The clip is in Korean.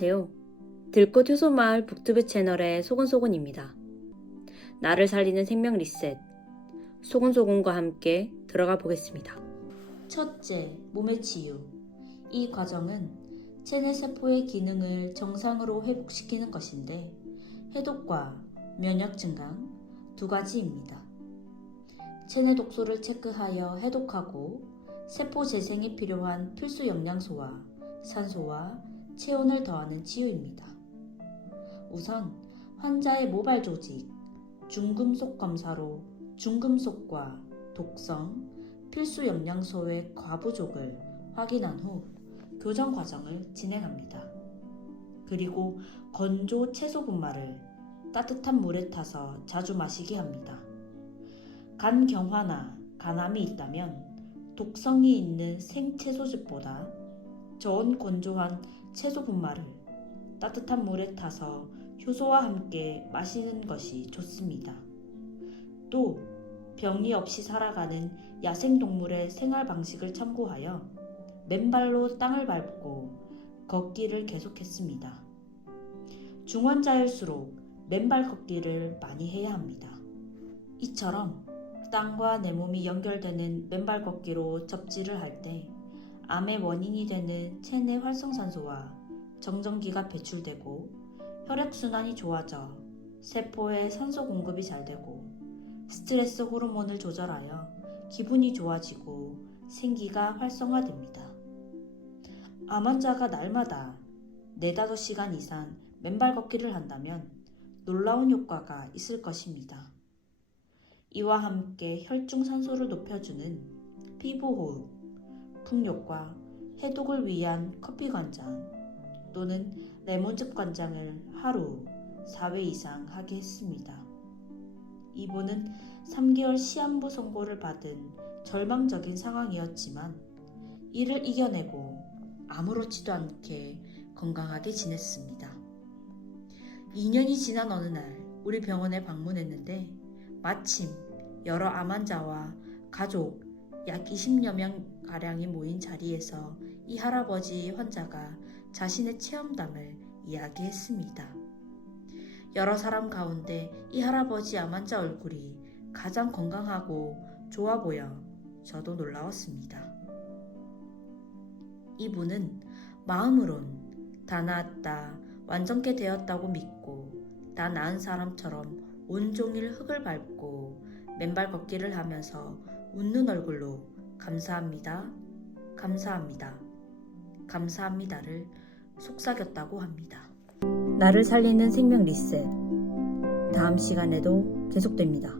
안녕하세요. 들꽃 효소마을 북튜브 채널의 소근소근입니다. 나를 살리는 생명 리셋. 소근소근과 함께 들어가 보겠습니다. 첫째, 몸의 치유. 이 과정은 체내 세포의 기능을 정상으로 회복시키는 것인데 해독과 면역 증강 두 가지입니다. 체내 독소를 체크하여 해독하고 세포 재생에 필요한 필수 영양소와 산소와 체온을 더하는 치유입니다. 우선 환자의 모발 조직, 중금속 검사로 중금속과 독성, 필수 영양소의 과부족을 확인한 후 교정 과정을 진행합니다. 그리고 건조 채소 분말을 따뜻한 물에 타서 자주 마시게 합니다. 간 경화나 간암이 있다면 독성이 있는 생채소즙보다 저온 건조한 채소 분말을 따뜻한 물에 타서 효소와 함께 마시는 것이 좋습니다. 또 병이 없이 살아가는 야생동물의 생활 방식을 참고하여 맨발로 땅을 밟고 걷기를 계속했습니다. 중환자일수록 맨발 걷기를 많이 해야 합니다. 이처럼 땅과 내 몸이 연결되는 맨발 걷기로 접지를 할때 암의 원인이 되는 체내 활성산소와 정전기가 배출되고 혈액순환이 좋아져 세포에 산소 공급이 잘 되고 스트레스 호르몬을 조절하여 기분이 좋아지고 생기가 활성화됩니다. 암 환자가 날마다 4, 5시간 이상 맨발 걷기를 한다면 놀라운 효과가 있을 것입니다. 이와 함께 혈중 산소를 높여주는 피부 호흡, 풍욕과 해독을 위한 커피 관장 또는 레몬즙 관장을 하루 4회 이상 하게 했습니다. 이분은 3개월 시한부 선고를 받은 절망적인 상황이었지만 이를 이겨내고 아무렇지도 않게 건강하게 지냈습니다. 2년이 지난 어느 날 우리 병원에 방문했는데 마침 여러 암 환자와 가족 약 20여 명 가량이 모인 자리에서 이 할아버지 환자가 자신의 체험담을 이야기했습니다. 여러 사람 가운데 이 할아버지 암 환자 얼굴이 가장 건강하고 좋아 보여 저도 놀라웠습니다. 이분은 마음으론 다 나았다, 완전케 되었다고 믿고 다 나은 사람처럼 온종일 흙을 밟고 맨발 걷기를 하면서 웃는 얼굴로 감사합니다, 감사합니다, 감사합니다를 속삭였다고 합니다. 나를 살리는 생명 리셋. 다음 시간에도 계속됩니다.